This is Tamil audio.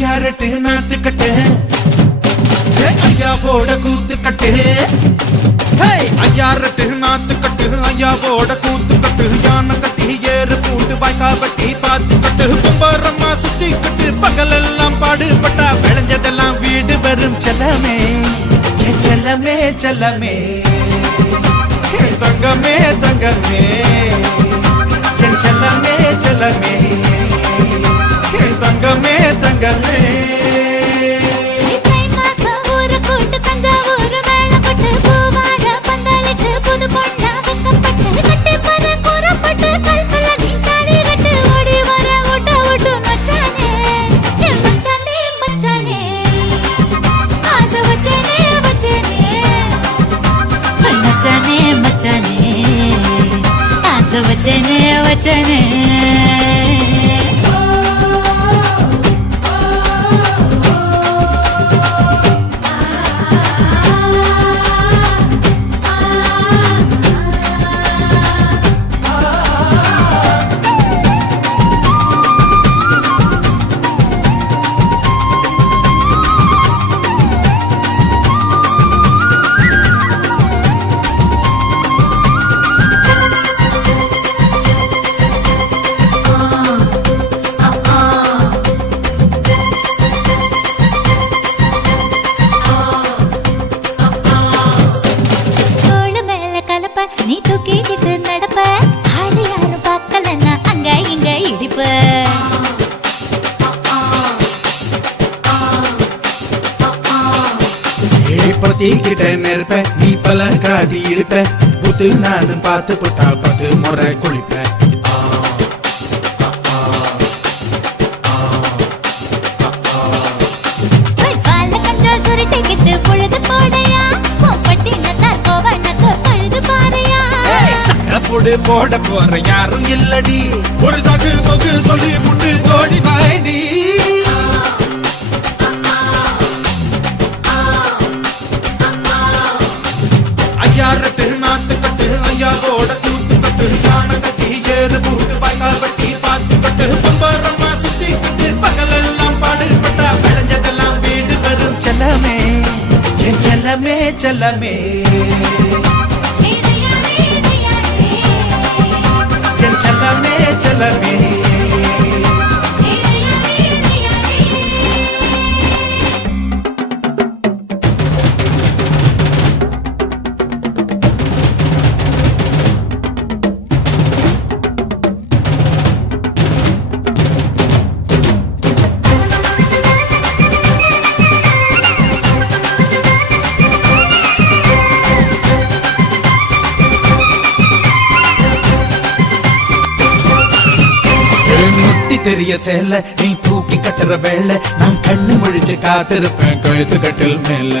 ஐயாரட்டு நாத்து கட்டு ஐயாவோட கூத்து கட்டு ஐயாரட்டு நாத்து கட்டு ஐயாவோட கூத்து கட்டு யானை கட்டி ஏறு பூண்டு வாய்க்கா வட்டி பாத்து கட்டு கும்பரம்மா சுத்தி கட்டு பகலெல்லாம் பாடுபட்டா விளைஞ்சதெல்லாம் வீடு வரும் செல்லமே செல்லமே செல்லமே தங்கமே தங்கமே என் செல்லமே செல்லமே தங்கமே தங்கமே वचने वचने நீ தூக்கிக்கிட்டு நடப்ப ஆளு யாரும் பார்க்கலன்னா அங்க இங்க இடிப்ப பத்திக்கிட்ட நெருப்ப நீ பல காட்டி இருப்ப புத்து நானும் பார்த்து புட்டா 10 முறை குளிப்ப சுருட்டிக்கிட்டு பொழுது போடையா பட்டினத்தார் கோவனக்கு பழுது பாறையா சக்கரப்பொடு போட போற யாரும் இல்லடி ஒரு சாக்கு போக்கு சொல்லி முட்டு கோடி வாண்டி ஐயாரட்டு நாத்து கட்டு ஐயாவோட கூத்து கட்டு யானை கட்டி ஏறு பூண்டு வாய்க்கா வட்டி பாத்து கட்டு பம்பரம்மா சுத்தி கட்டு பகலெல்லாம் பாடுபட்டா விளைஞ்சதெல்லாம் வீடு வரும் செல்லமே என் செல்லமே செல்லமே என் செல்லமே செல்லமே தெரிய சேல நீ தூக்கி கட்டுற வேலை நான் கண்ணு முழிச்சு காத்திருப்பேன் கழுத்து கட்டில் மேல